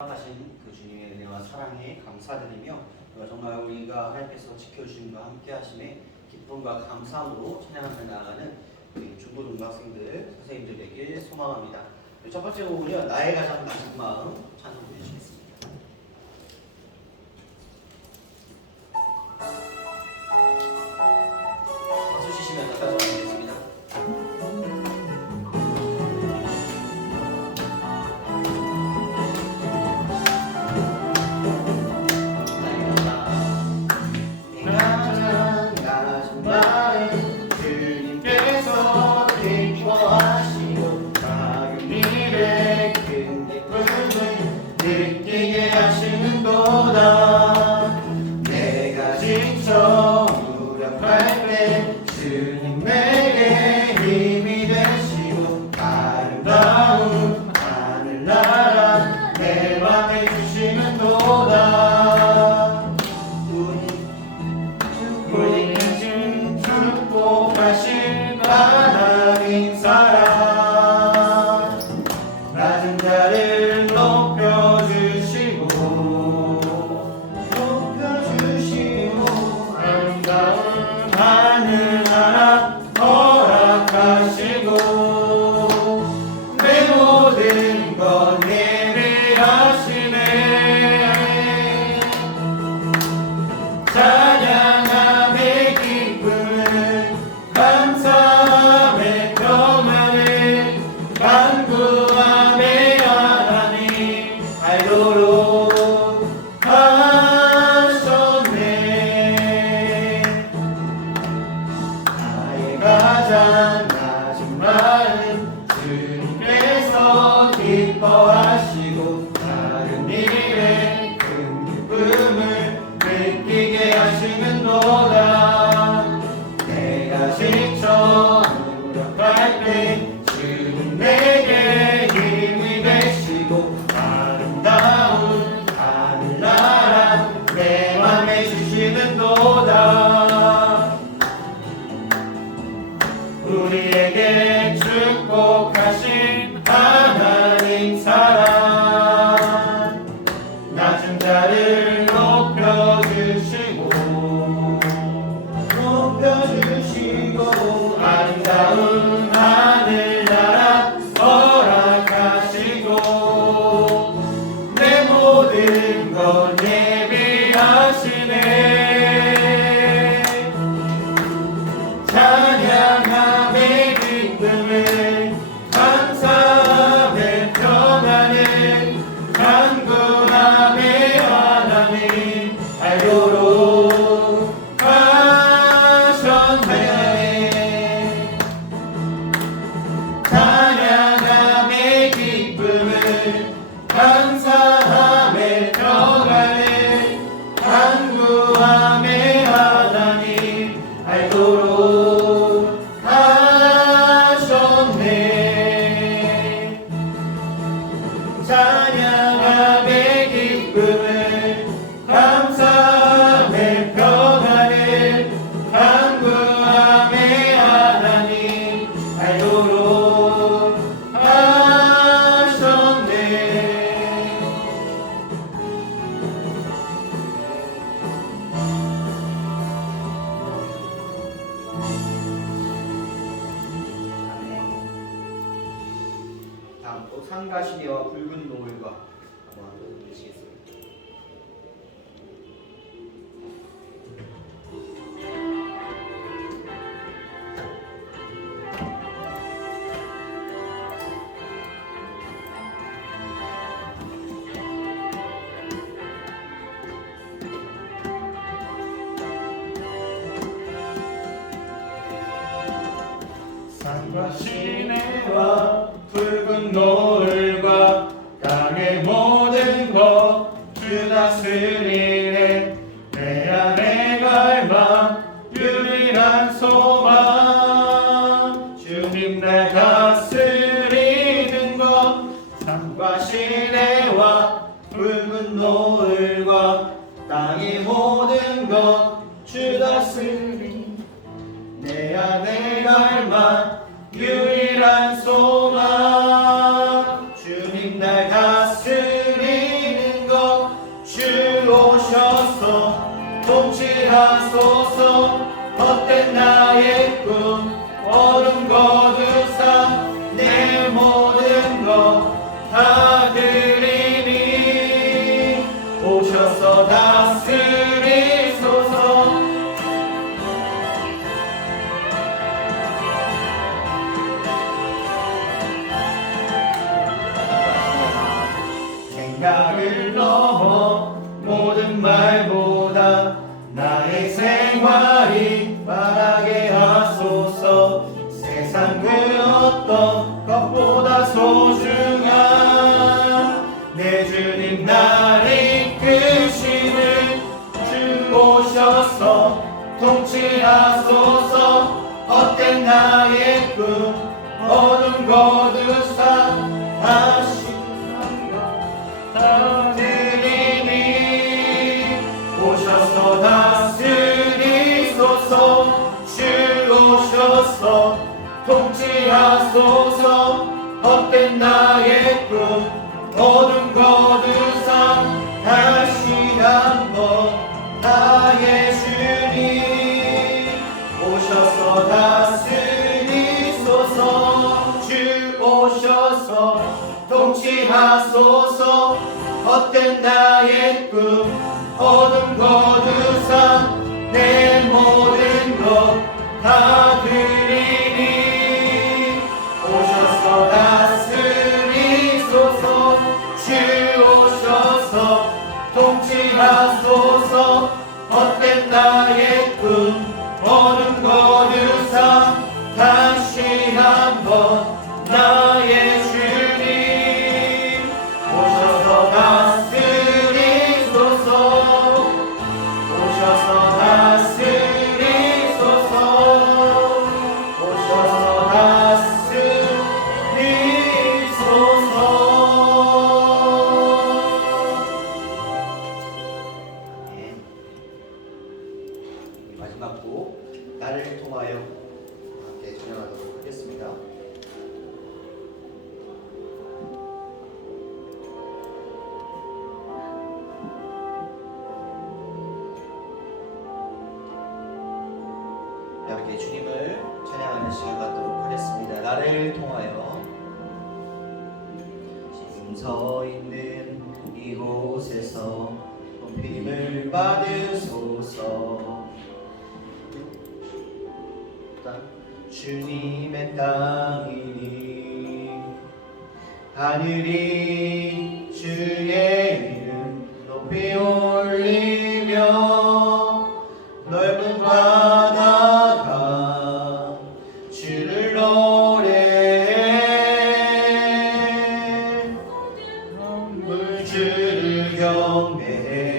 하신 그 주님의 은혜와 사랑에 감사드리며 정말 우리가 하나님께서 지켜주심과 함께 하심에 기쁨과 감사함으로 찬양하며 나아가는 우리 중고등부 학생들, 선생님들에게 소망합니다. 첫 번째 곡은요, 나의 가장 낮은 마음 찬송 보여주시겠습니다. 박수 치시면서 가져가겠습니다. 우리에게 축복하신 하나님 사랑, 낮은 자를 높여주시고 아름다운 하늘나라 허락하시고 내 모든 것 예비하시네. 찬양함의 기쁨을 감사함의 평안을 강구함의 하나님 알도록 하셨네. 찬양함의 기쁨을 감사함의 평안을 강구함의 하나님 알도록 하셨네. 찬양함의 기쁨을 감사함의 평안을 강구함의 하나님 알도록 하셨네. 다음 또 상가 시내와 붉은 노을과 한번 보시겠습니다. 산과 시내와 붉은 노을과 땅의 모든 것 주 다스리네. 내 안에 갈망 유일한 소망 주님 날 다스리는 것. 산과 시내와 붉은 노을과 땅의 모든 것 주 다스리네. 내 안에 갈망 유일한 소망 주님 날 다스리는 나의 꿈 어둠 거두사 내 모든 것 다 드리니 오셔서 다스리소서. 생각을 넘어 모든 말보다 나의 생활이 바라게 하소서. 세상 그 어떤 것보다 소중한 내 주님 나를 이끄시는 주 오셔서 통치하소서. 헛된 나의 꿈 어둠 거두사 다시 드리니 오셔서 다스리소서. 주 오셔서 통치하소서. 헛된 나의 꿈 어둠 거두사 다시 한번 나의 주님 오셔서 다스리소서. 주 오셔서 통치하소서. 헛된 나의 꿈 어둠 거두사 내 모든 것 다 드리니 오셔서 다스리소서. 주 오셔서 통치하소서. 헛된 나의 꿈 어둠 거두사 다시 한번 나의 주님 오셔서 다스리소서. 오셔서 다스리소서. 오셔서 다스리소서. 네. 마지막 곡 나를 통하여 함께 찬양하도록 하겠습니다. 함께 주님을 찬양하는 시간 갖도록 하겠습니다. 나를 통하여 지금 서 있는 이곳에서 높임을 받으소서. 주님의 땅이니 하늘이 주의 이름 높이 올리며 넓은 바다가 주를 노래해 물주를 경배해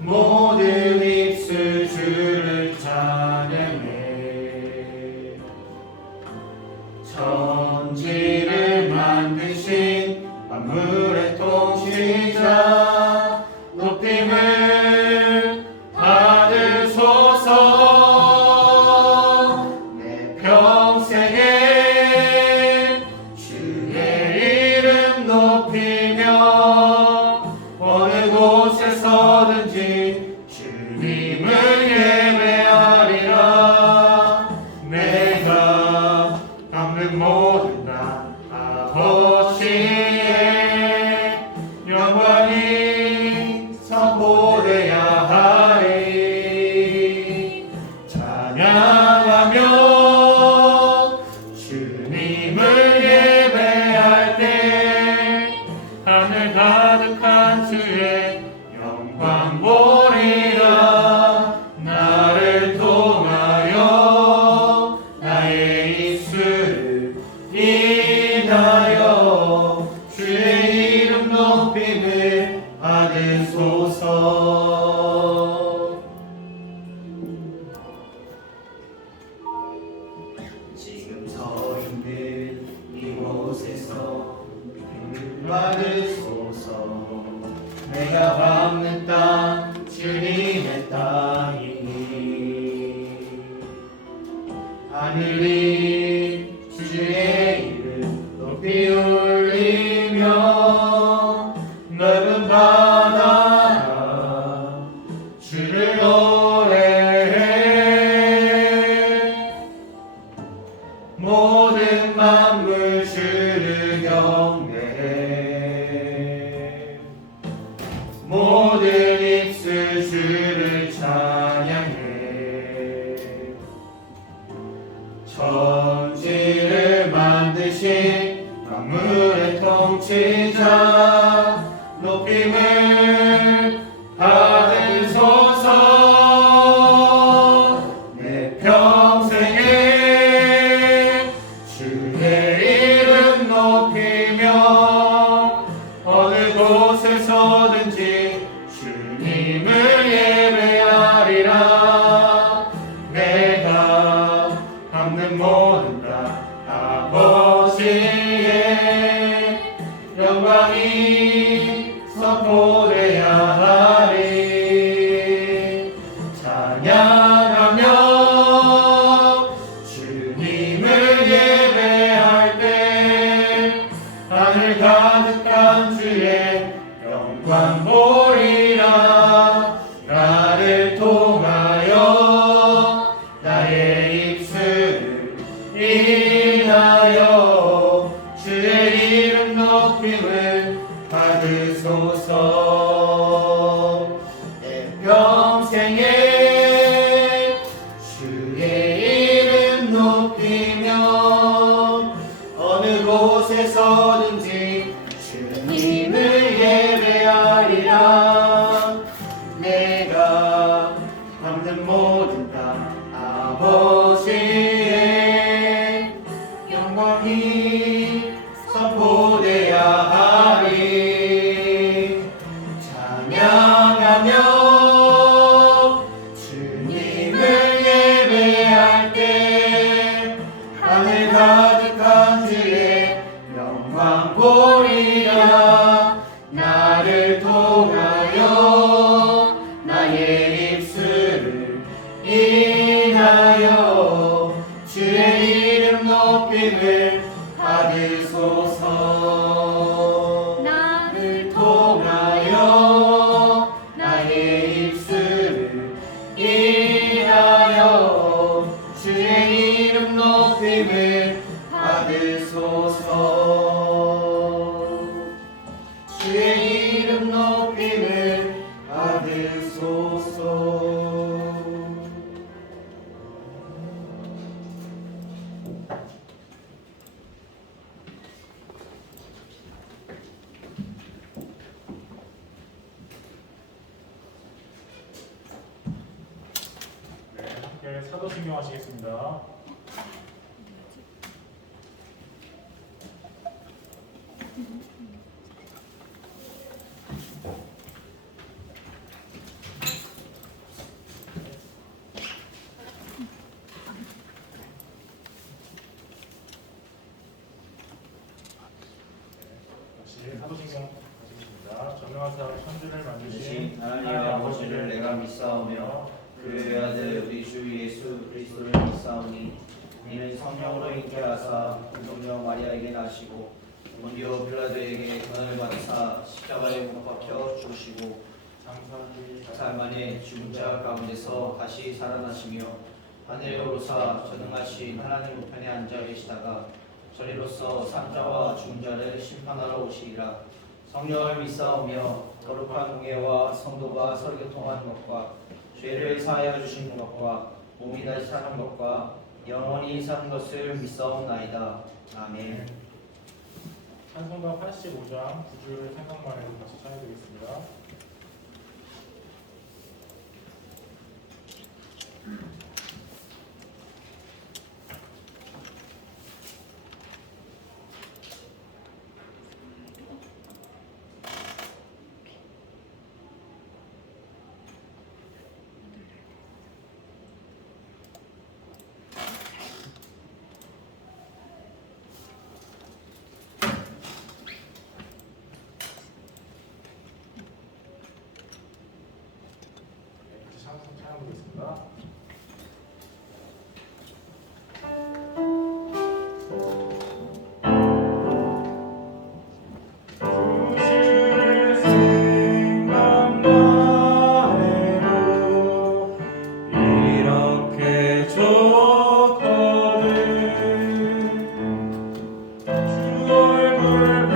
모든 입술 주를 찬양해. 천지를 만드신 만물의 통치자 높임을 받으소서. 내 평생에 주의 이름 높이며 어느 곳에서든지 주님을 예배하리라. 내가 갚는 모든 나 아버지의 영광이 선포되어야 하리. 찬양하며 주님을 예배할 때 하늘 가득한 주의 영광 보리라. 나를 통하여 나의 입술을 인하여 주의 이름 높임을 받으소서. 지금 서 있는 이곳에서 높임을 받으소서. 내가 밟는 땅 주님의 땅이니 하늘이 주의 이름 높이 올리며 넓은 바다가 주를 노래해 노래해 모든 입술 주를 찬양해 천지를 만드신 만물의 통치자 높임을 받으소서 내 평생에 주의 이름 높이며 어느 곳에서든지 주님을 예배하리라 내가 담는 모든 다 아버지의 영광이 선포되어야 하리 찬양하며 주님을 예배할 때 하늘 가득한 주의 영광 보리라 나를 통하여 나의 입술을 인하여 주의 이름 높임을 받으소서 내 평생에 주의 이름 높이며 어느 곳에서든지 주님을 예배하리라 내가 담는 모든 다 아버지의 영광이 선포되어야 하리 찬양하며 주님을 예배할 때 하늘 가득한 주의 영광 보리라 나를 통하여 나의 입술을 인하여 주의 이름 높임을 받으소서 나를 통하여 나의 입술을 인하여 주의 이름 높임을 받으소서 주의 이름 높임을 받으소서 네, 함께 사도신경 하시겠습니다. 다시 사도신경 하시겠습니다. 전능하사 천지를 만드신 하나님 아버지를 내가 믿사오며 그의 아들 우리 주 예수 그리스도를 믿사오니 이는 성령으로 잉태하사 성령 마리아에게 나시고 본디오 빌라도에게 고난을 받으사 십자가에 못 박혀 죽으시고 장사기 4일 만에 죽은 자 가운데서 다시 살아나시며 하늘에 오르사 전능하신 하나님 우편에 앉아 계시다가 저리로서 산자와 죽은 자를 심판하러 오시리라. 성령을 믿사오며 거룩한 공예와 성도가 서로 교통하는 것과 죄를 사하여 주시는 것과 몸이 다시 사는 것과 영원히 사는 것을 믿사옵나이다. 아멘. 찬송가 85장 9줄 생각만 해도 같이 찬양드리겠습니다. 찬양드리겠습니다. 주 얼굴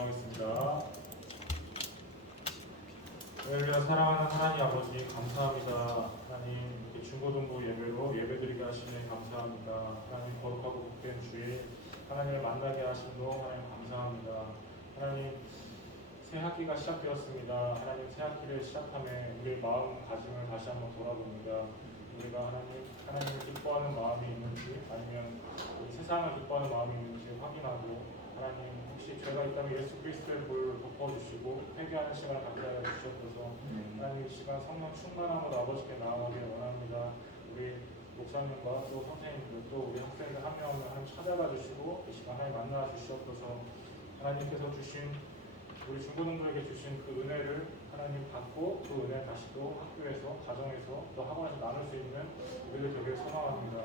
기도하겠습니다. 우리를 사랑하는 하나님 아버지 감사합니다. 하나님 이렇게 중고등부 예배로 예배드리게 하시니 감사합니다. 하나님 거룩하고 복된 주일 하나님을 만나게 하심도 하나님 감사합니다. 하나님 새 학기가 시작되었습니다. 하나님 새 학기를 시작함에 우리의 마음가짐을 다시 한번 돌아봅니다. 우리가 하나님을 기뻐하는 마음이 있는지 아니면 이 세상을 기뻐하는 마음이 있는지 확인하고 하나님 혹시 죄가 있다면 예수 그리스도의 볼을 덮어주시고 회개하는 시간을 갖게 하여 주시옵소서. 하나님 이 시간 성령 충만함으로 아버지께 나아가길 원합니다. 우리 목사님과 또 선생님들 또 우리 학생들 한 명 한 명 찾아가 주시고 이 시간 하나님 만나 주시옵소서. 하나님께서 주신 우리 중고등부에게 주신 그 은혜를 하나님 받고 그 은혜 다시 또 학교에서 가정에서 또 학원에서 나눌 수 있는 우리들 되길 소망합니다.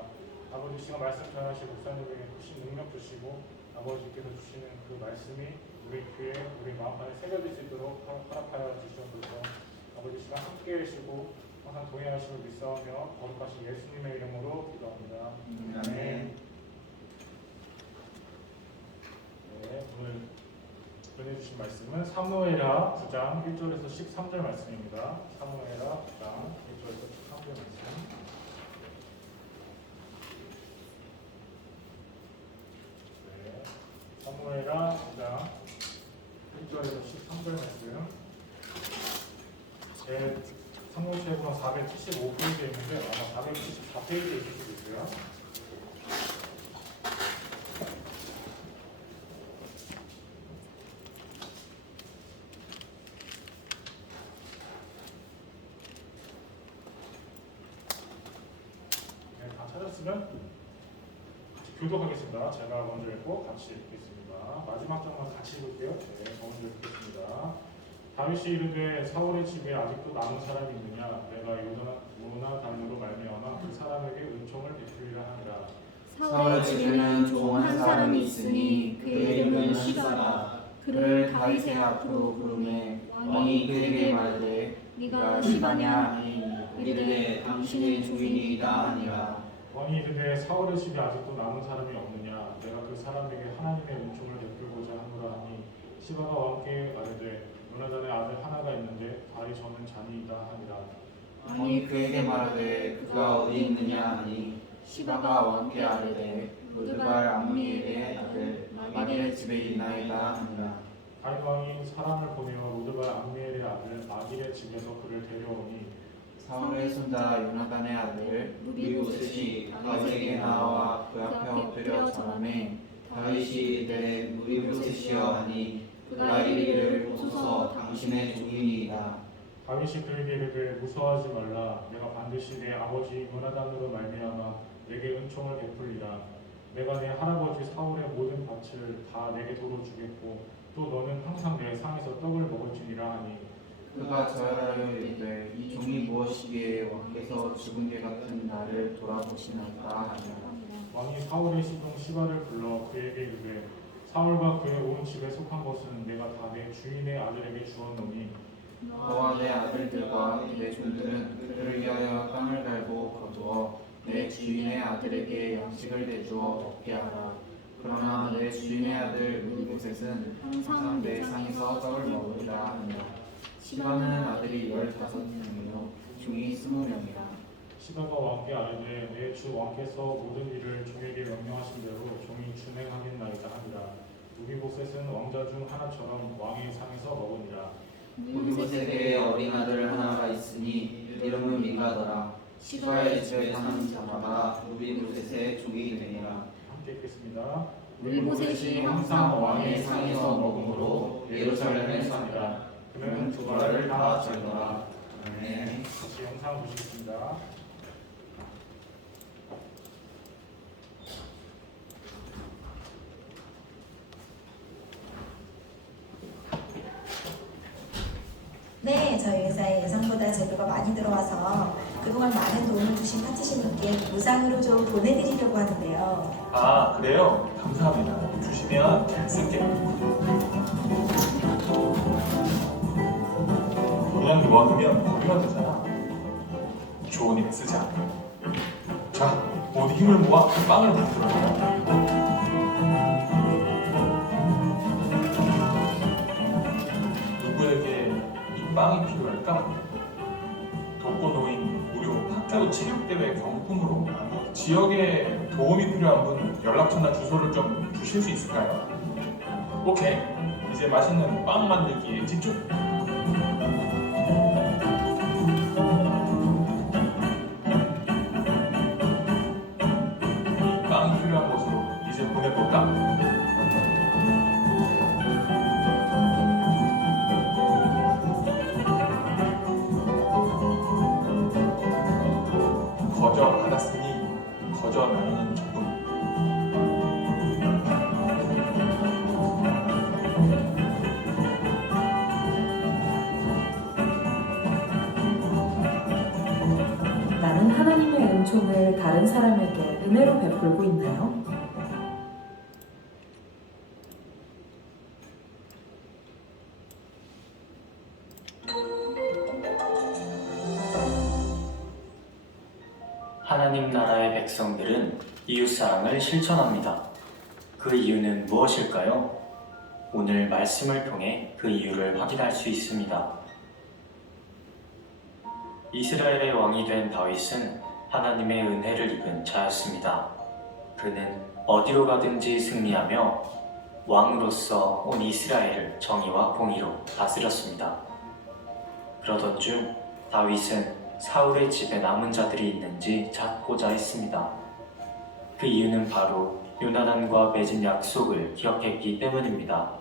아버지 시간 말씀 전하신 목사님에게 크신 능력 주시고 아버지께서 주시는 그 말씀이 우리 귀에 우리 마음판에 새겨질 수 있도록 허락하여 주시옵소서. 아버지 시간 함께 하시고 항상 동행하심을 믿사오며 거룩하신 예수님의 이름으로 기도합니다. 아멘. 네, 오늘 전해주신 말씀은 사무엘하 9장 1절에서 13절 말씀입니다. 사무엘하 9장 1절에서 13절 말씀. 네, 사무엘하 9장 1절에서 13절 말씀. 제 성경책은 475페이지에 있는데 아마 474페이지에 있을 수도 있고요. 찾았으면 같이 교독하겠습니다. 제가 먼저 읽고 같이 읽겠습니다. 마지막 장만 같이 읽을게요. 네, 저 먼저 읽겠습니다. 다윗이 이르되 사울의 집에 아직도 남은 사람이 있느냐? 내가 요나단으로 말미암아 그 사람에게 은총을 베풀리라 하니라. 사울의 집에는 종 한 사람이 있으니 그의 이름은 시바라. 그를 다윗의 앞으로 부르매 왕이 그에게 말하되 네가 시바냐 하니 이르되 당신의 주인이다 하니라. 왕이 이르되 사울의 집에 아직도 남은 사람이 없느냐? 내가 그 사람에게 하나님의 은총을 베풀고자 하노라 하니 시바가 왕께 말하되 요나단의 아들 하나가 있는데 발이 저는 잔이이다 하니라. 왕이 그에게 말하되 그가 어디 있느냐 하니 시바가 왕께 아뢰되 로드발 암미엘의 아들 마길의 집에 있나이다 하니라. 다윗 왕이 사람을 보내어 로드발 암미엘의 아들 마길의 집에서 그를 데려오니 사울의 손자 요나단의 아들 무비보셋이 다윗에게 나와 그 앞에 엎드려 절하매 다윗이 이르되 무비보셋이여 하니 그가 이르기를 보소서 당신의 종이니이다. 다윗이 그에게 이르되 무서워하지 말라. 내가 반드시 내 아버지 요나단으로 말미암아 내게 은총을 베풀리라. 내가 내 할아버지 사울의 모든 밭을 다 내게 도로 주겠고 또 너는 항상 내 상에서 떡을 먹을지니라 하니 그가 절하여 이르되 이 종이 무엇이기에 왕께서 죽은 개 같은 나를 돌아보시나이까 하니라. 왕이 사울의 시종 시바를 불러 그에게 이르되 사울과 그의 온 집에 속한 것은 내가 다 내 주인의 아들에게 주었노니 너와 내 아들들과 내 종들은 그들을 위하여 땅을 갈고 거두어 내 주인의 아들에게 양식을 내주어 먹게 하라. 그러나 내 주인의 아들 무비보셋은 항상 내 상에서 떡을 먹으리라 하니라. 시바는 아들이 15명이요 종이 20명이라. 시바가 왕께 아뢰되 내 주 왕께서 모든 일을 종에게 명령하신 대로 종이 준행하겠나이다 하니라. 무비보셋은 왕자 중 하나처럼 왕의 상에서 먹으니라. 무비보셋에게 어린 아들 하나가 있으니 이름은 미가더라. 시바의 집에 사는 자마다 무비보셋의 종이 되니라. 함께 읽겠습니다. 무비보셋이 항상 왕의 상에서 먹음으로 예루살렘에 사니라. 그는 두 발을 다 절더라. 아멘. 다시 영상 보시겠습니다. 네, 저희 회사에 예상보다 재료가 많이 들어와서 그동안 많은 도움을 주신 파티신분께 무상으로 좀 보내드리려고 하는데요. 아, 그래요? 감사합니다. 주시면 쓸게요. 그냥 모아두면 우리가 되잖아. 좋은 일에 쓰자. 자, 모두 힘을 모아 빵을 만들어요. 빵이 필요할까? 독거노인 무료 학교 체육대회 경품으로 지역에 도움이 필요한 분 연락처나 주소를 좀 주실 수 있을까요? 오케이, 이제 맛있는 빵 만들기에 집중! 이 빵이 필요한 곳으로 이제 보내볼까? 거저 받았으니 거저 나누는 기쁨. 나는 하나님의 은총을 다른 사람에게 은혜로 베풀고 있나요? 하나님 나라의 백성들은 이웃사랑을 실천합니다. 그 이유는 무엇일까요? 오늘 말씀을 통해 그 이유를 확인할 수 있습니다. 이스라엘의 왕이 된 다윗은 하나님의 은혜를 입은 자였습니다. 그는 어디로 가든지 승리하며 왕으로서 온 이스라엘을 정의와 공의로 다스렸습니다. 그러던 중 다윗은 사울의 집에 남은 자들이 있는지 찾고자 했습니다. 그 이유는 바로 요나단과 맺은 약속을 기억했기 때문입니다.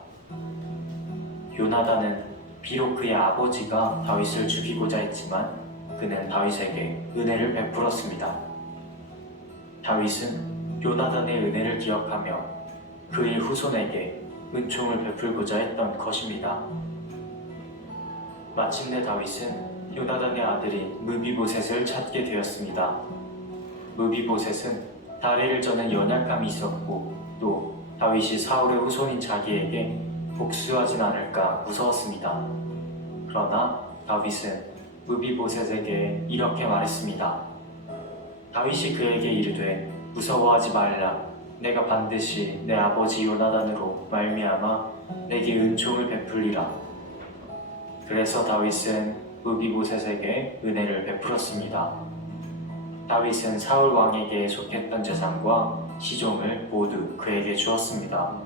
요나단은 비록 그의 아버지가 다윗을 죽이고자 했지만 그는 다윗에게 은혜를 베풀었습니다. 다윗은 요나단의 은혜를 기억하며 그의 후손에게 은총을 베풀고자 했던 것입니다. 마침내 다윗은 요나단의 아들인 무비보셋을 찾게 되었습니다. 무비보셋은 다리를 저는 연약함이 있었고 또 다윗이 사울의 후손인 자기에게 복수하진 않을까 무서웠습니다. 그러나 다윗은 무비보셋에게 이렇게 말했습니다. 다윗이 그에게 이르되 무서워하지 말라. 내가 반드시 내 아버지 요나단으로 말미암아 내게 은총을 베풀리라. 그래서 다윗은 무비보셋에게 은혜를 베풀었습니다. 다윗은 사울 왕에게 속했던 재산과 시종을 모두 그에게 주었습니다.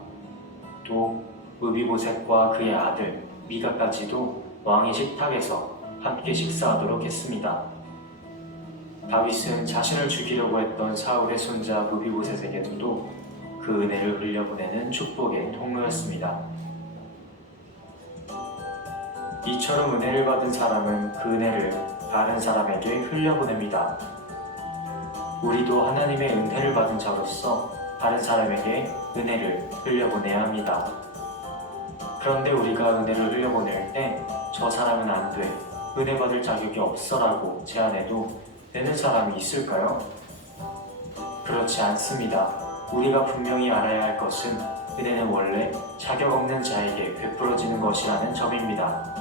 또 무비보셋과 그의 아들 미가까지도 왕의 식탁에서 함께 식사하도록 했습니다. 다윗은 자신을 죽이려고 했던 사울의 손자 무비보셋에게도 그 은혜를 흘려보내는 축복의 통로였습니다. 이처럼 은혜를 받은 사람은 그 은혜를 다른 사람에게 흘려보냅니다. 우리도 하나님의 은혜를 받은 자로서 다른 사람에게 은혜를 흘려보내야 합니다. 그런데 우리가 은혜를 흘려보낼 때 저 사람은 안 돼, 은혜 받을 자격이 없어라고 제안해도 되는 사람이 있을까요? 그렇지 않습니다. 우리가 분명히 알아야 할 것은 은혜는 원래 자격 없는 자에게 베풀어지는 것이라는 점입니다.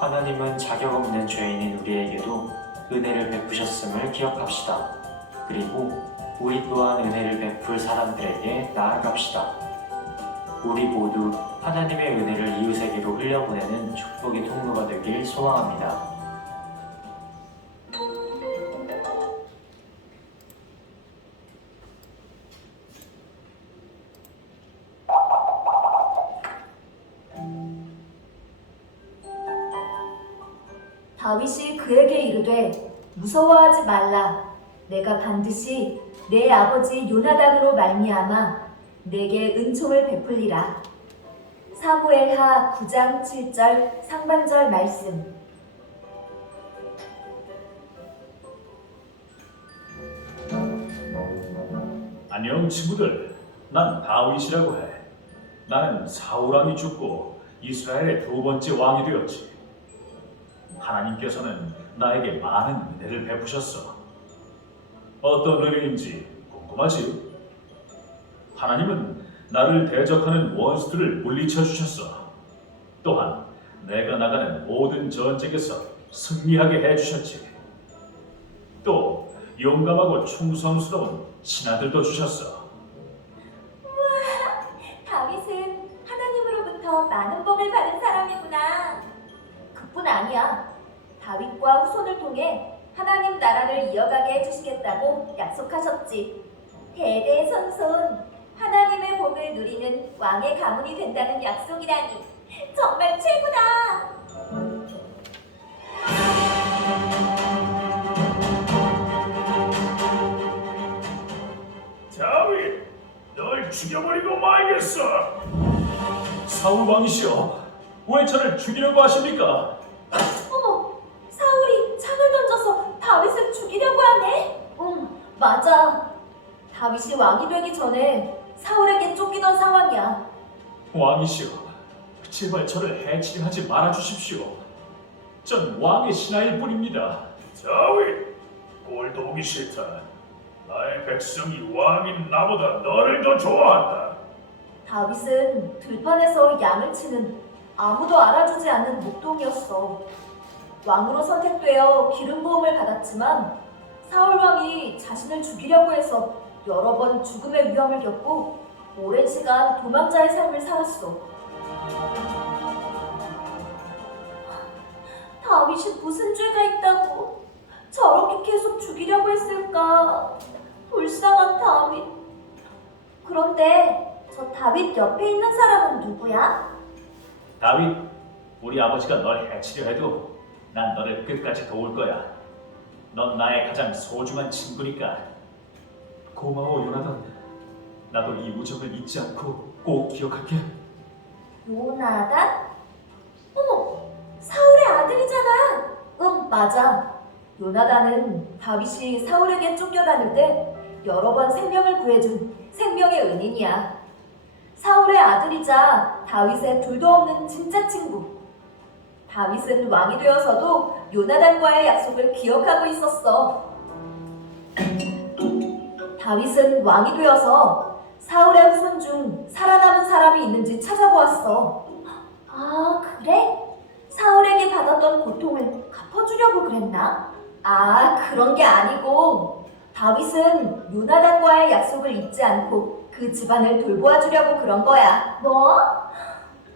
하나님은 자격 없는 죄인인 우리에게도 은혜를 베푸셨음을 기억합시다. 그리고 우리 또한 은혜를 베풀 사람들에게 나아갑시다. 우리 모두 하나님의 은혜를 이웃에게로 흘려보내는 축복의 통로가 되길 소망합니다. 다윗이 그에게 이르되 무서워하지 말라. 내가 반드시 내 아버지 요나단으로 말미암아 내게 은총을 베풀리라. 사무엘하 9장 7절 상반절 말씀. 안녕 친구들, 난 다윗이라고 해. 나는 사울 왕이 죽고 이스라엘의 두 번째 왕이 되었지. 하나님께서는 나에게 많은 은혜를 베푸셨어. 어떤 은혜인지 궁금하지? 하나님은 나를 대적하는 원수들을 물리쳐 주셨어. 또한 내가 나가는 모든 전쟁에서 승리하게 해주셨지. 또 용감하고 충성스러운 신하들도 주셨어. 다윗은 하나님으로부터 많은 복을 받은 사람이구나. 그뿐 아니야. 다윗과 후손을 통해 하나님 나라를 이어가게 해주시겠다고 약속하셨지. 대대손손 하나님의 복을 누리는 왕의 가문이 된다는 약속이라니 정말 최고다. 다윗, 널 죽여버리고 말겠어. 사울 왕이시여, 왜 저를 죽이려고 하십니까? 어머, 사울이 창을 던져서 다윗을 죽이려고 하네? 응, 맞아. 다윗이 왕이 되기 전에 사울에게 쫓기던 상황이야. 왕이시여, 제발 저를 해치려 하지 말아 주십시오. 전 왕의 신하일 뿐입니다. 다윗, 꼴도 보기 싫다. 나의 백성이 왕인 나보다 너를 더 좋아한다. 다윗은 들판에서 양을 치는 아무도 알아주지 않는 목동이었어. 왕으로 선택되어 기름 부음을 받았지만 사울 왕이 자신을 죽이려고 해서 여러 번 죽음의 위험을 겪고 오랜 시간 도망자의 삶을 살았어. 다윗이 무슨 죄가 있다고 저렇게 계속 죽이려고 했을까? 불쌍한 다윗. 그런데 저 다윗 옆에 있는 사람은 누구야? 다윗, 우리 아버지가 널 해치려 해도 난 너를 끝까지 도울 거야. 넌 나의 가장 소중한 친구니까. 고마워, 요나단. 나도 이 우정을 잊지 않고 꼭 기억할게. 요나단? 어머, 사울의 아들이잖아. 응, 맞아. 요나단은 다윗이 사울에게 쫓겨다닐 때 여러 번 생명을 구해준 생명의 은인이야. 사울의 아들이자 다윗의 둘도 없는 진짜 친구. 다윗은 왕이 되어서도 요나단과의 약속을 기억하고 있었어. 다윗은 왕이 되어서 사울의 후손 중 살아남은 사람이 있는지 찾아보았어. 아, 그래? 사울에게 받았던 고통을 갚아주려고 그랬나? 아, 그런 게 아니고 다윗은 요나단과의 약속을 잊지 않고 그 집안을 돌보아주려고 그런 거야. 뭐?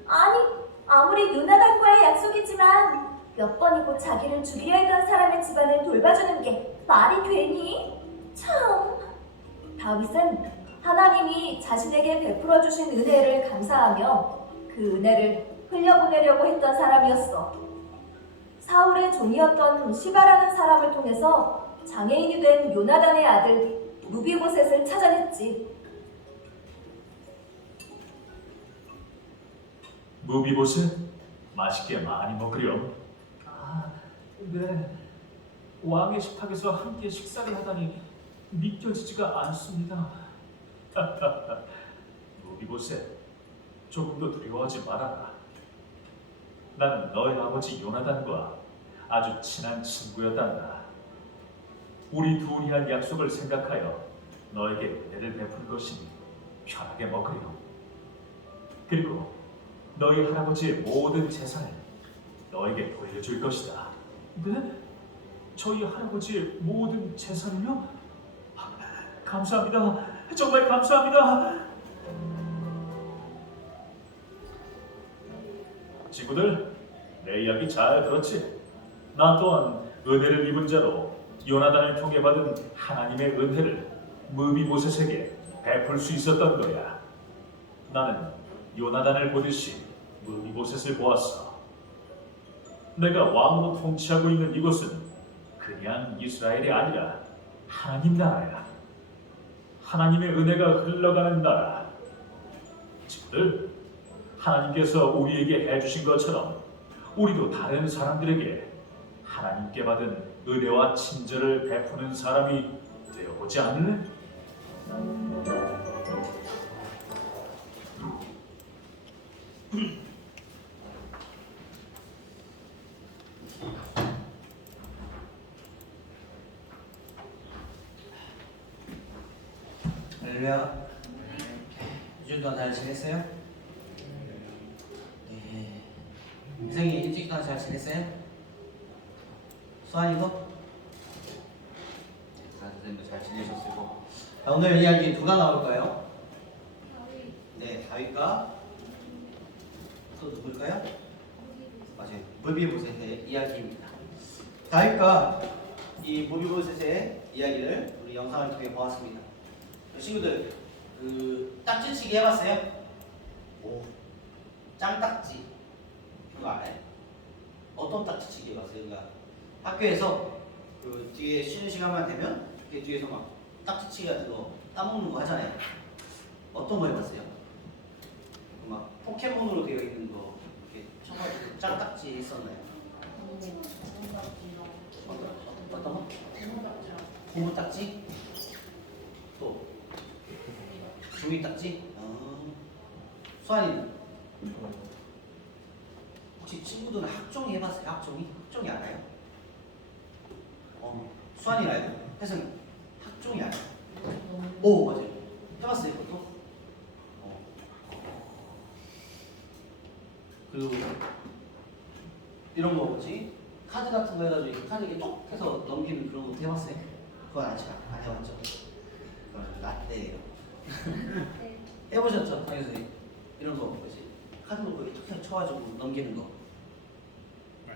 아니, 아무리 요나단과의 약속이지만 몇 번이고 자기를 죽이려 했던 사람의 집안을 돌봐주는 게 말이 되니? 참... 다윗은 하나님이 자신에게 베풀어 주신 은혜를 감사하며 그 은혜를 흘려보내려고 했던 사람이었어. 사울의 종이었던 시바라는 사람을 통해서 장애인이 된 요나단의 아들 무비보셋을 찾아냈지. 무비보셋, 맛있게 많이 먹으렴. 아, 네. 왕의 식탁에서 함께 식사를 하다니 믿겨지지가 않습니다. 무비보셋, 조금도 두려워하지 말아라. 나는 너의 아버지 요나단과 아주 친한 친구였단다. 우리 둘이 한 약속을 생각하여 너에게 은혜를 베풀 것이니 편하게 먹으렴. 그리고 너희 할아버지의 모든 재산을 너에게 돌려줄 것이다. 네? 저희 할아버지의 모든 재산을요? 감사합니다. 정말 감사합니다. 친구들, 내 이야기 잘 들었지? 나 또한 은혜를 입은 자로 요나단을 통해 받은 하나님의 은혜를 무비보셋에게 베풀 수 있었던 거야. 나는 요나단을 보듯이 무비보셋을 보았어. 내가 왕으로 통치하고 있는 이곳은 그냥 이스라엘이 아니라 하나님 나라야. 하나님의 은혜가 흘러가는 나라. 친구들, 하나님께서 우리에게 해주신 것처럼 우리도 다른 사람들에게 하나님께 받은 은혜와 친절을 베푸는 사람이 되어보지 않을래? 할렐루야. 이주 동안 잘 지냈어요? 네. 혜성이 일주일 동안 잘 지냈어요? 수환이도? 선생님도 잘 지내셨을 거고. 자, 오늘 이야기 누가 나올까요? 네, 다윗과 또 누굴까요? 맞아요. 맞아요. 무비보셋의 이야기입니다. 다윗과 이 무비보셋의 이야기를 우리 영상을 통해 보았습니다. 친구들 그 딱지치기 해봤어요? 오, 짱딱지 그거 알아요? 어떤 딱지치기 해봤어요? 그러니까 학교에서 그 뒤에 쉬는 시간만 되면 그 뒤에서 막 딱지치기 같은 거 따먹는 거 하잖아요. 어떤 거 해봤어요? 막 포켓몬으로 되어 있는 거 이렇게 쳐가지고 짱딱지 했었나요? 어떤 거? 고무딱지? 또 종이딱지? 수환이는? 혹시 친구들은 학종이 해봤어요? 학종이? 학종이 알아요? 수환이 알아요? 혜성이 학종이 알아요? 오 맞아요. 해봤어요 그것도? 그리고 이런 거 뭐지? 카드 같은 거 해가지고 이렇게 카드 이렇게 똑 해서 넘기는 그런 것도 해봤어요? 그건 안 해봤죠? 그건 라떼예요. 해보셨죠? 강희 선생님? 이런 거 뭐지? 카드 놓고 이렇게 툭 쳐가지고 넘기는 거.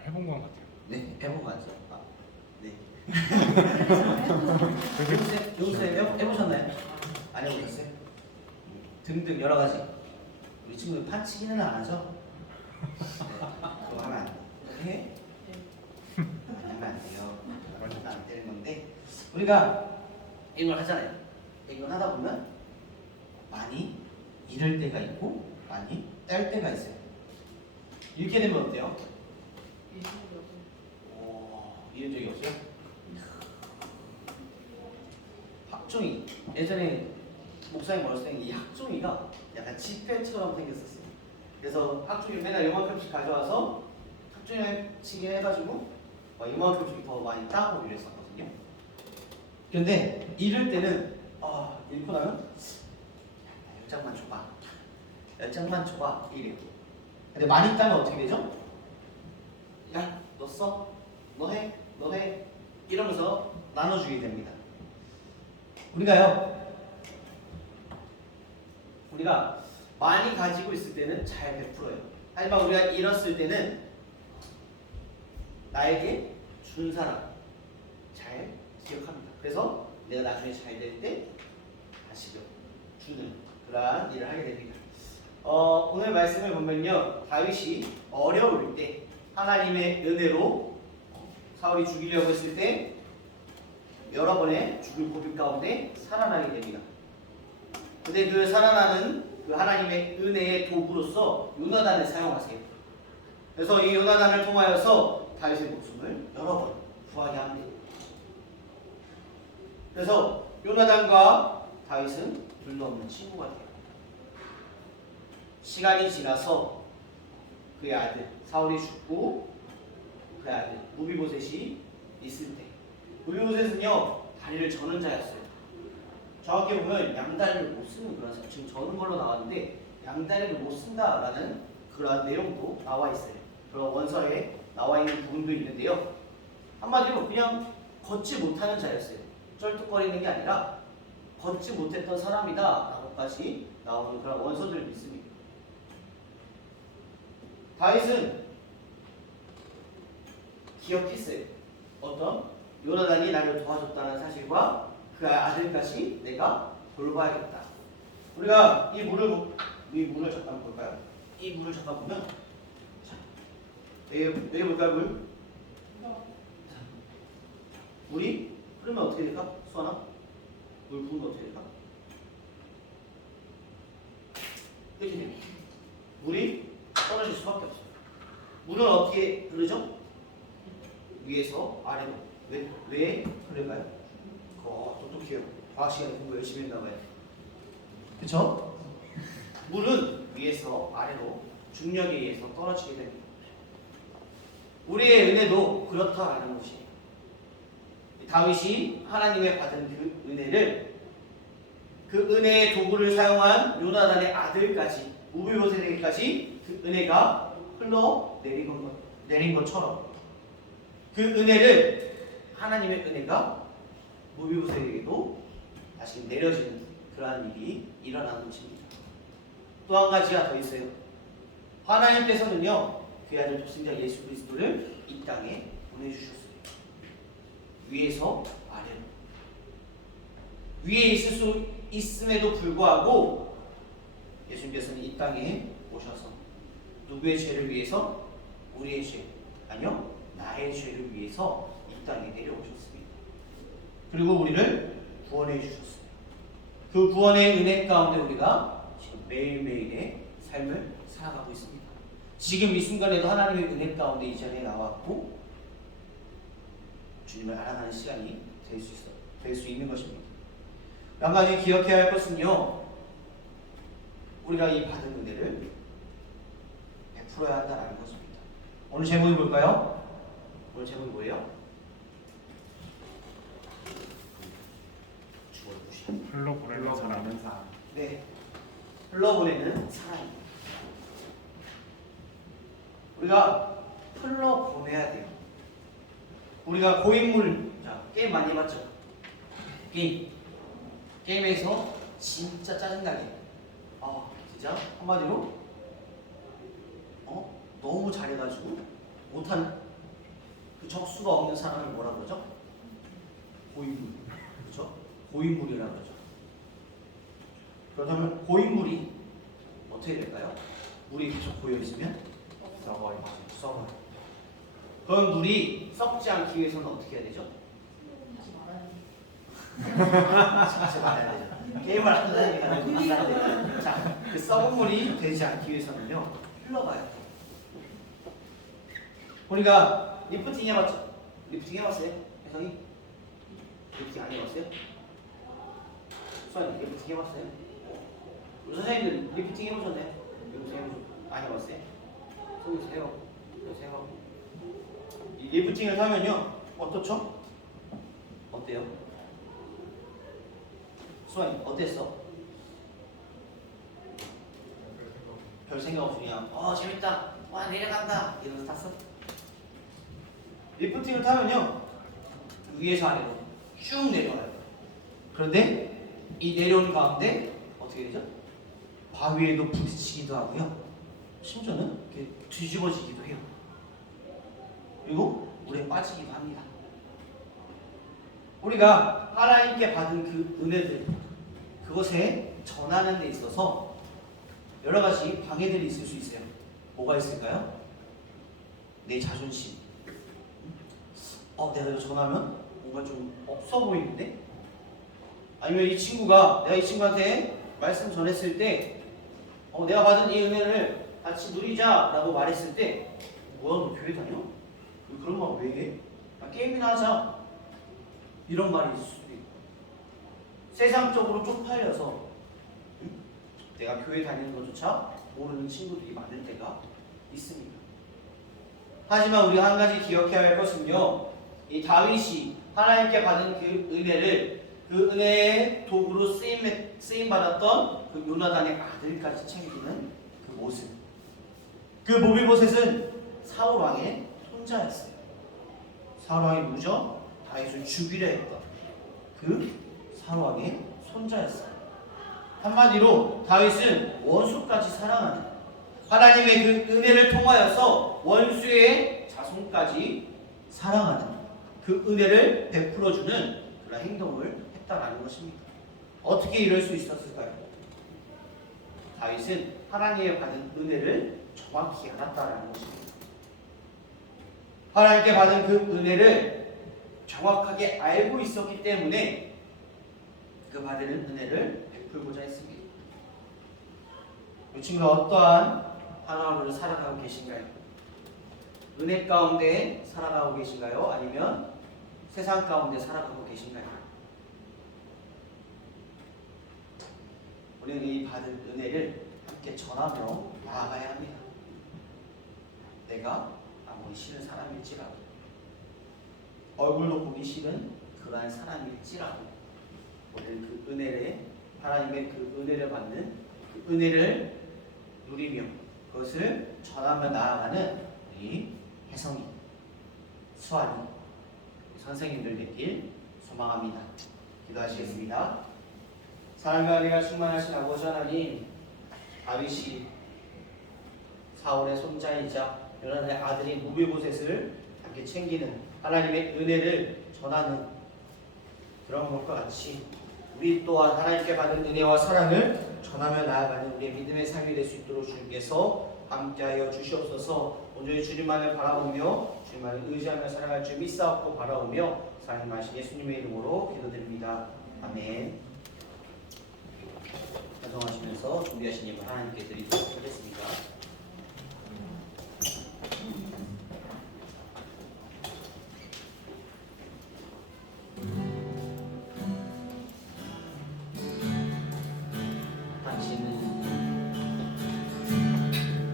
해본 것 같아요. 네, 해본 거 같죠? 아, 네. 용수쌤 해보셨나요? 안 해보셨어요? 등등 여러 가지. 우리 친구들 판치기는 안 하죠? 네, 그거 하면 안 돼. 해? 하면 안 돼요. 하면 안 되는 건데 우리가 이걸 하잖아요. 이걸 하다 보면 많이 잃을 때가 있고 많이 뗄 때가 있어요. 이렇게 되면 어때요? 잃은 적이 없어요? 학종이 예전에 목사님 어렸을 때 이 학종이가 약간 지폐처럼 생겼었어요. 그래서 학종이 맨날 요만큼씩 가져와서 학종치기 해가지고 요만큼씩 더 많이 따고 이랬었거든요. 근데 잃을 때는 잃고 나면 10장만 줘봐 10장만 줘봐 이래요. 근데 많이 따면 어떻게 되죠? 야 너 써? 너 해? 이러면서 나눠주게 됩니다. 우리가 많이 가지고 있을 때는 잘 베풀어요. 하지만 우리가 잃었을 때는 나에게 준 사람 잘 기억합니다. 그래서 내가 나중에 잘 될 때 다시 주는 그러한 일을 하게 됩니다. 오늘 말씀을 보면요, 다윗이 어려울 때 하나님의 은혜로 사울이 죽이려고 했을 때 여러 번의 죽을 고비 가운데 살아나게 됩니다. 근데 그 살아나는 그 하나님의 은혜의 도구로서 요나단을 사용하세요. 그래서 이 요나단을 통하여서 다윗의 목숨을 여러 번 구하게 합니다. 그래서 요나단과 다윗은 둘도 없는 친구가 돼요. 시간이 지나서 그의 아들 사울이 죽고 그의 아들 무비보셋이 있을 때, 무비보셋은요 다리를 저는 자였어요. 정확히 보면 양다리를 못 쓰는 그런 사람, 지금 저는 걸로 나왔는데 양다리를 못 쓴다라는 그런 내용도 나와 있어요. 그런 원서에 나와 있는 부분도 있는데요. 한마디로 그냥 걷지 못하는 자였어요. 쩔뚝거리는 게 아니라 걷지 못했던 사람이다 라고까지 나오는 그런 원서들을 믿습니다. 다윗은 기억했어요. 어떤? 요나단이 나를 도와줬다는 사실과 그 아들까지 내가 돌봐야겠다. 우리가 이 물을 잠깐 볼까요? 이 물을 잠깐 보면, 여기 볼까요? 물이 흐르면 어떻게 될까? 수아나? 물 부으면 어떻게 될까? 그렇지? 물이 떨어질 수밖에 없어요. 물은 어떻게 흐르죠? 위에서 아래로. 왜 흐를까요? 똑똑해요. 과학 시간에 공부 열심히 했나 봐요. 그쵸? 물은 위에서 아래로 중력에 의해서 떨어지게 됩니다. 우리의 은혜도 그렇다라는 것이에요. 다윗이 하나님의 받은 그 은혜를, 그 은혜의 도구를 사용한 요나단의 아들까지, 무비보셋에게까지 그 은혜가 흘러 내린 것처럼 그 은혜를, 하나님의 은혜가 무비보셋에게도 다시 내려지는 그러한 일이 일어나는 것입니다. 또 한 가지가 더 있어요. 하나님께서는요 그 아들 독생자 예수 그리스도를 이 땅에 보내주셨어요. 위에서 아래로. 위에 있을 수 있음에도 불구하고 예수님께서는 이 땅에 오셔서 누구의 죄를 위해서? 우리의 죄. 아니요. 나의 죄를 위해서 이 땅에 내려오셨습니다. 그리고 우리를 구원해 주셨어요. 그 구원의 은혜 가운데 우리가 지금 매일매일의 삶을 살아가고 있습니다. 지금 이 순간에도 하나님의 은혜 가운데 이 자리에 나왔고 주님을 알아가는 시간이 될 수 있는 것입니다. 한 가지 기억해야 할 것은요, 우리가 이 받은 은혜를 베풀어야 한다는 것입니다. 오늘 제목이 뭘까요? 오늘 제목이 뭐예요? 주어주시오. 흘러보내는 사람. 네, 흘러보내는 사랑입니다. 우리가 흘러보내야 돼요. 우리가 고인물, 자, 게임 많이 해봤죠? 게임에서 진짜 짜증나게, 진짜 한마디로 너무 잘해가지고 못하는 그 적수가 없는 사람을 뭐라 그러죠? 고인물, 그렇죠? 고인물이라고 그러죠. 그렇다면 고인물이 어떻게 될까요? 물이 계속 고여 있으면 썩어요. 그럼 물이 썩지 않기 위해서는 어떻게 해야 되죠? 진짜 말해야 되죠. 게임을 한다니까 말해야 되죠. 자, 그 썩은 물이 되지 않기 위해서는요, 흘러가야 돼요. 우리가 리프팅 해봤죠? 리프팅 해봤어요? 혜성이? 리프팅 안 해봤어요? 수아님 리프팅 해봤어요? 우리 선생님들 리프팅 해보셨나요? 안 해봤어요? 여기서 해요. 이 리프팅을 하면요, 어떻죠? 어때요? 수아님 어땠어? 별 생각 없이 그냥 재밌다, 와 내려간다 이러면서 탔어? 리프팅을 타면요, 위에서 아래로 쭉 내려가요. 그런데 이 내려오는 가운데 어떻게 되죠? 바위에도 부딪히기도 하고요, 심지어는 이렇게 뒤집어지기도 해요. 그리고 물에 빠지기도 합니다. 우리가 하나님께 받은 그 은혜들, 그것에 전하는 데 있어서 여러 가지 방해들이 있을 수 있어요. 뭐가 있을까요? 내 자존심. 내가 이거 전하면 뭔가 좀 없어 보이는데? 아니면 내가 이 친구한테 말씀 전했을 때, 내가 받은 이 은혜를 같이 누리자라고 말했을 때, 뭐야, 너 교회 다녀? 그런 말 왜 해? 게임이나 하자. 이런 말이 있을 수도 있고, 세상적으로 쪽팔려서 내가 교회 다니는 것조차 모르는 친구들이 많을 때가 있습니다. 하지만 우리가 한 가지 기억해야 할 것은요, 이 다윗이 하나님께 받은 그 은혜를, 그 은혜의 도구로 쓰임 받았던 그 요나단의 아들까지 챙기는 그 모습. 그 모비보셋은 사울 왕의 손자였어요. 사울 왕이 누구죠? 다윗을 죽이려 했던 그 사울 왕의 손자였어요. 한마디로 다윗은 원수까지 사랑하는, 하나님의 그 은혜를 통하여서 원수의 자손까지 사랑하는 그 은혜를 베풀어주는 그런 행동을 했다라는 것입니다. 어떻게 이럴 수 있었을까요? 다윗은 하나님의 받은 은혜를 정확히 알았다라는 것입니다. 하나님께 받은 그 은혜를 정확하게 알고 있었기 때문에 그 받은 은혜를 베풀고자 했습니다. 이 친구는 어떠한 하나님을 살아가고 계신가요? 은혜 가운데 살아가고 계신가요? 아니면 세상 가운데 살아가고 계신가요? 우리는 이 받은 은혜를 함께 전하며 나아가야 합니다. 내가 아무리 싫은 사람일지라도, 얼굴도 보기 싫은 그러한 사람일지라도, 우리는 그 은혜를, 하나님의 그 은혜를 받는 그 은혜를 누리며 그것을 전하며 나아가는 우리 혜성이, 수아니, 선생님들 되길 소망합니다. 기도하시겠습니다. 사랑과 은혜가 충만하신 아버지 하나님, 다윗이 사울의 손자이자 요나단의 아들인 무비보셋을 함께 챙기는 하나님의 은혜를 전하는 그런 것과 같이 우리 또한 하나님께 받은 은혜와 사랑을 전하며 나아가는 우리의 믿음의 삶이 될 수 있도록 주님께서 함께하여 주시옵소서. 온전히 주님만을 바라보며 주님만을 의지하며 살아갈 줄 믿사옵고 바라오며 사랑하신 예수님의 이름으로 기도드립니다. 아멘. 찬송하시면서 준비하신 예물 하나님께 드리도록 하겠습니다.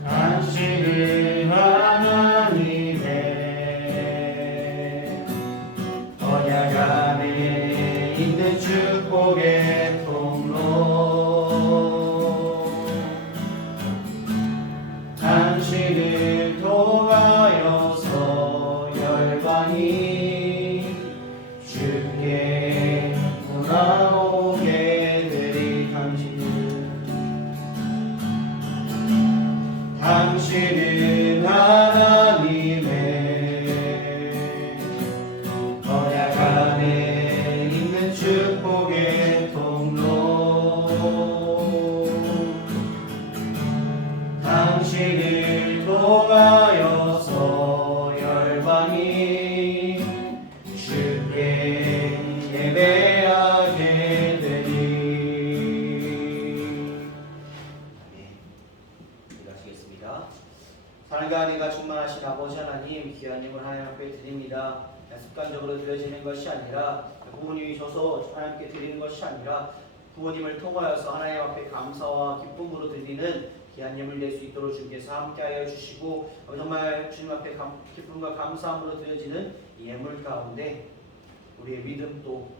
당신은 하나님의 언약 안에 있는 축복의 통로 당신을 통하여서 열방이 주께 돌아오게 되리 당신은 하나님의 언약 안에 있는 축복의 통로 당신을 통하여서 열방이 주께 예배하게 되리. 사랑과 은혜가 충만하신 아버지 하나님, 귀한 예물 하나님 앞에 드립니다. 습관적으로 드려지는 것이 아니라 부모님이 줘서 하나님께 드리는 것이 아니라 부모님을 통하여서 하나님 앞에 감사와 기쁨으로 드리는 귀한 예물 낼 수 있도록 주께서 함께하여 주시고 정말 주님 앞에 기쁨과 감사함으로 드려지는 이 예물 가운데 우리의 믿음도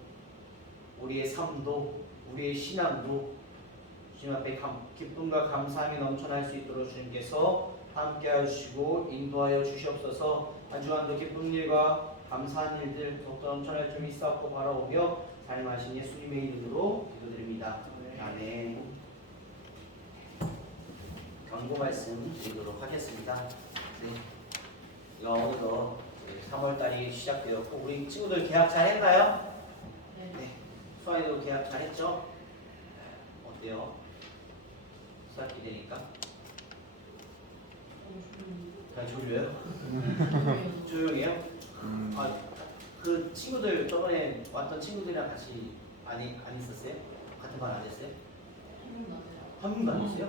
우리의 삶도 우리의 신앙도 주님 앞에 기쁨과 감사함이 넘쳐날 수 있도록 주님께서 함께하여 주시고 인도하여 주시옵소서. 한 주간도 기쁜 일과 감사한 일들 더욱더 넘쳐날 줄 믿사옵고 바라오며 사랑하신 예수님의 이름으로 기도드립니다. 아멘. 경고 말씀 드리도록 하겠습니다. 네. 어느덧 3월달이 시작되었고 우리 친구들 계약 잘 했나요? 네. 수아이도 계약 잘 했죠? 어때요? 수학기 되니까? 다 졸려요? 조용해요? 아, 그 친구들 저번에 왔던 친구들이랑 같이 안 있었어요? 같은 반 안 했어요? 한 명도 안 했어요?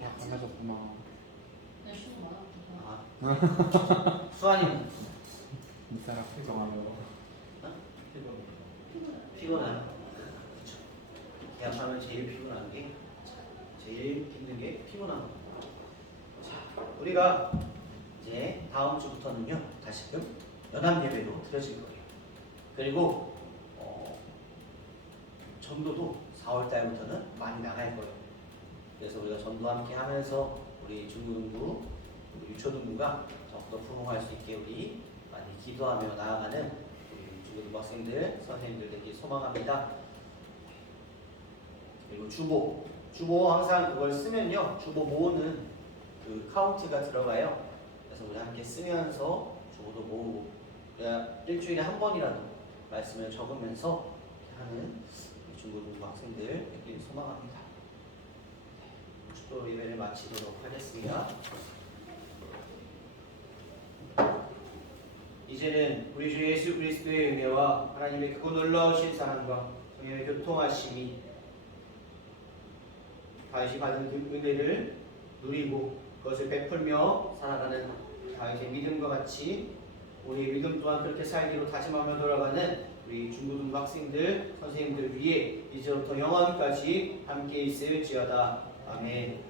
다 달라졌구만. 아, 수아님 이사람 표정하려고. 피곤해요. 그렇죠. 계약하면 제일 피곤한 게 제일 힘든 게 피곤한 거. 자, 우리가 이제 다음 주부터는요 다시금 연합 예배로 드려질 거예요. 그리고 전도도 4월 달부터는 많이 나갈 거예요. 그래서 우리가 전도 함께 하면서 우리 중고등부, 유초등부가 더욱더 부흥할 수 있게 우리 많이 기도하며 나아가는 우리 중고등부 학생들, 선생님들 되길 소망합니다. 그리고 주보 항상 그걸 쓰면요 주보 모으는 그 카운트가 들어가요. 그래서 우리 함께 쓰면서 주보도 모으고 일주일에 한 번이라도 말씀을 적으면서 하는 중고등부 학생들 되길 소망합니다. 축도 예배를 마치도록 하겠습니다. 이제는 우리 주 예수 그리스도의 은혜와 하나님의 크고 놀라우신 사랑과 성령의 교통하심이 다윗이 받은 그 은혜를 누리고 그것을 베풀며 살아가는 다윗의 믿음과 같이 우리의 믿음 또한 그렇게 살기로 다짐하며 돌아가는 우리 중고등부 학생들, 선생님들 위해 이제부터 영원까지 함께 있을지어다. 아멘.